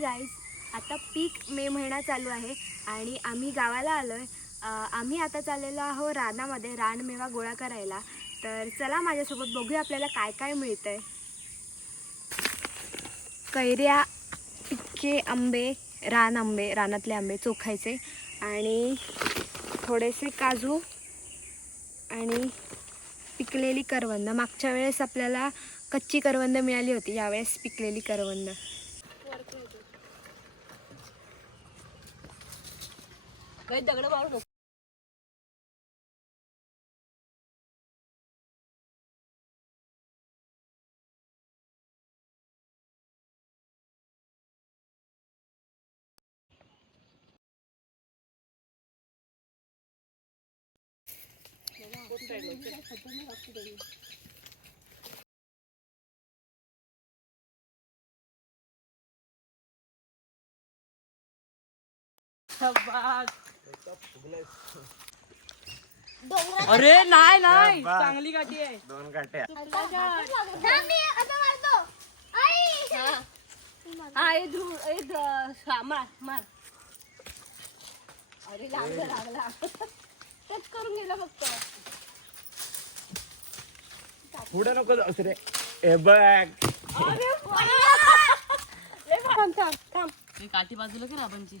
Guys आता पीक मे महिना चालू आहे आणि आम्ही गावाला आलो आहे आम्ही आता चाललेलो आहो रानामध्ये रानमेवा गोळा करायला. तर चला माझ्यासोबत बघूया आपल्याला काय काय मिळतंय. कैऱ्या पिक्के आंबे रान आंबे रानातले आंबे चोखायचे आणि थोडेसे काजू आणि पिकलेली करवंद. मागच्या वेळेस आपल्याला कच्ची करवंद मिळाली होती यावेळेस पिकलेली करवंद. काही दगड मारू नको. अरे नाही नाही. चांगली गाठी आहे. दोन काट्या ए ध्रुव ए ध- मार मार. अरे लागला लागला. टच करून गेला फक्त. पुढे नको जाऊस रे. ए बघ. थांब थांब थांब. काठी बाजूला कर आपणची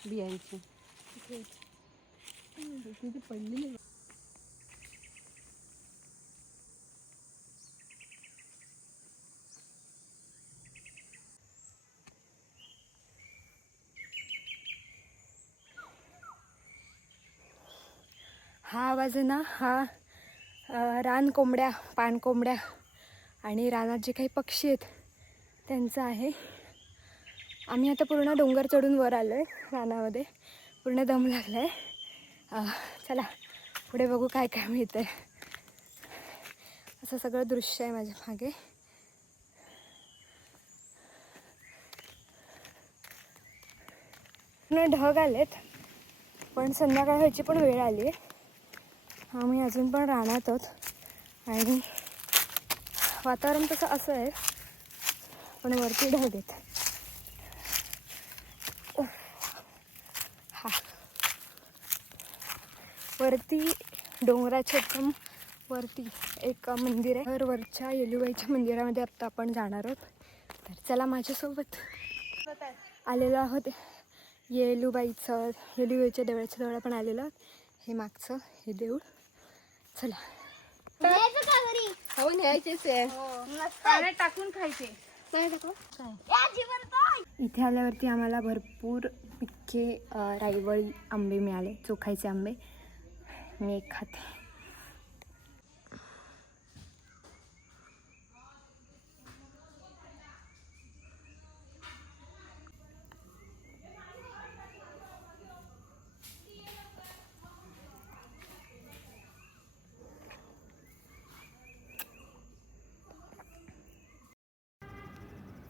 बियांची. तिथे पडलेली हा आवाज आहे ना हा रान कोंबड्या पान कोंबड्या आणि रानात जे काही पक्षी आहेत त्यांचं आहे. आम्ही आता पूर्ण डोंगर चढून वर आलो आहे रानामध्ये. पूर्ण दम लागला आहे चला पुढे बघू काय काय मिळतं आहे असं सगळं दृश्य आहे माझ्या मागे. पूर्ण ढग आलेत पण संध्याकाळ व्हायची पण वेळ आली आहे. आम्ही अजून पण राहणार आहोत. आणि वातावरण तसं असं आहे पण वरती ढग आहेत उफ. हा वरती डोंगराच्या एकदम वरती एक मंदिर आहे. तर वरच्या येलुबाईच्या मंदिरामध्ये आता आपण जाणार आहोत. तर चला माझ्यासोबत आलेलो आहोत. येलुबाईचं येलुबाईच्या देवळाच्या जवळ पण आलेलो आहोत. हे मागचं हे देऊळ. चला. हो न्यायचेच आहे. टाकून खायचे. इथे आल्यावरती आम्हाला भरपूर पिक्के रायवळी आंबे मिळाले चोखायचे आंबे. मी खाते.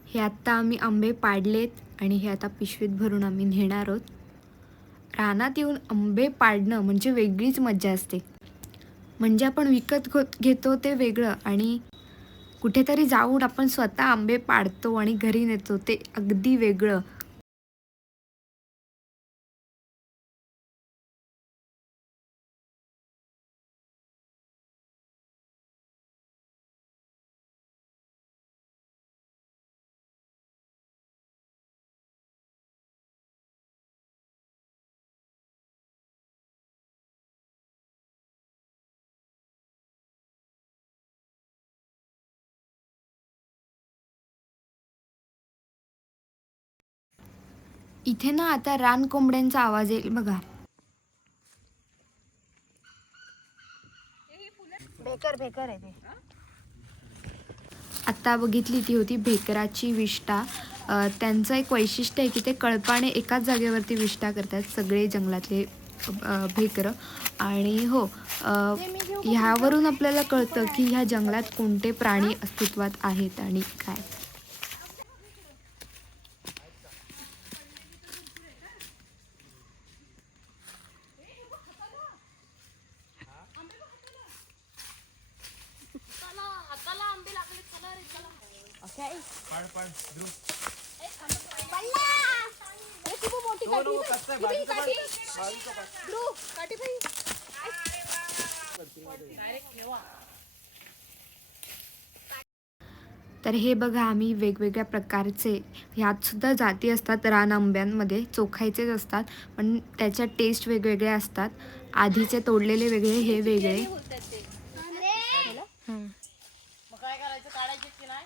हे आत्ता आम्ही आंबे पाडलेत आणि हे आता पिशवीत भरून आम्ही नेणार आहोत. रानात येऊन आंबे पाडणं म्हणजे वेगळीच मज्जा असते. म्हणजे आपण विकत घो- घेतो ते वेगळं आणि कुठेतरी जाऊन आपण स्वतः आंबे पाडतो आणि घरी नेतो ते अगदी वेगळं. इथे ना आता रान कोंबड्यांचा आवाज येईल बघा. भेकर भेकर आहे आत्ता बघितली ती होती भेकराची विष्ठा. त्यांचं एक वैशिष्ट्य आहे की ते कळपाने एकाच जागेवरती विष्ठा करतात सगळे जंगलातले भेकरं. आणि हो ह्यावरून आपल्याला कळतं की ह्या जंगलात कोणते प्राणी अस्तित्वात आहेत आणि काय. तर हे बघा आम्ही वेगवेगळ्या प्रकारचे ह्यात सुद्धा जाती असतात रान आंब्यांमध्ये चोखायचेच असतात पण त्याच्या टेस्ट वेगवेगळ्या असतात. आधीचे तोडलेले वेगळे हे वेगळे मग काय करायचं काढायचे की नाही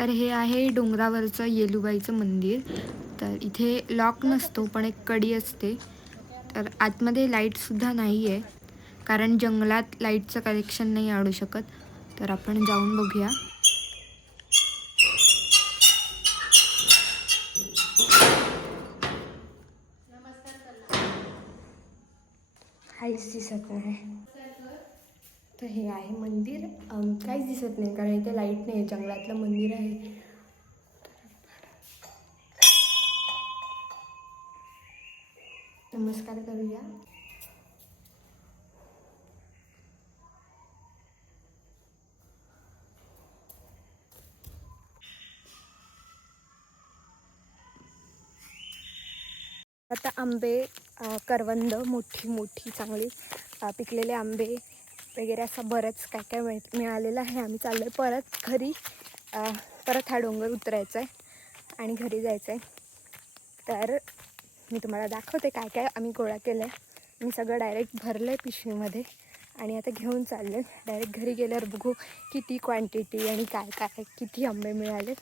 तर हे आहे डोंगरावरचं येलुबाईचं मंदिर. तर इथे लॉक नसतो पण एक कडी असते. तर आतमध्ये लाईटसुद्धा नाही आहे कारण जंगलात लाईटचं कनेक्शन नाही आणू शकत. तर आपण जाऊन बघूया. काहीच दिसत नाही तर हे आहे मंदिर. काहीच दिसत नाही कारण इथे लाइट नाही आहे जंगलातलं मंदिर आहे. नमस्कार करूया. आता आंबे करवंद मोठी मोठी चांगली पिकलेले आंबे वगैरे असं बरंच काय काय मिळ मिळालेलं आहे. आम्ही चाललो आहे परत घरी. परत हा डोंगर उतरायचा आहे आणि घरी जायचं आहे तर मी तुम्हाला दाखवते काय काय आम्ही गोळा केलं आहे मी सगळं डायरेक्ट भरलं आहे पिशवीमध्ये आणि आता घेऊन चाललो आहे डायरेक्ट घरी गेल्यावर बघू किती क्वांटिटी आणि काय काय किती आंबे मिळाले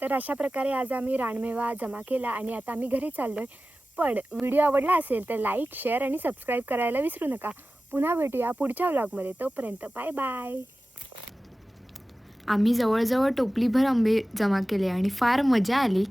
तर अशा प्रकारे आज आम्ही रानमेवा जमा केला आणि आता आम्ही घरी चाललो आहे पण व्हिडिओ आवडला असेल तर लाईक शेअर आणि सबस्क्राईब करायला विसरू नका. पुन्हा भेटूया पुढच्या व्लॉगमध्ये. तोपर्यंत बाय बाय. आम्ही जवळजवळ टोपलीभर आंबे जमा केले आणि फार मजा आली.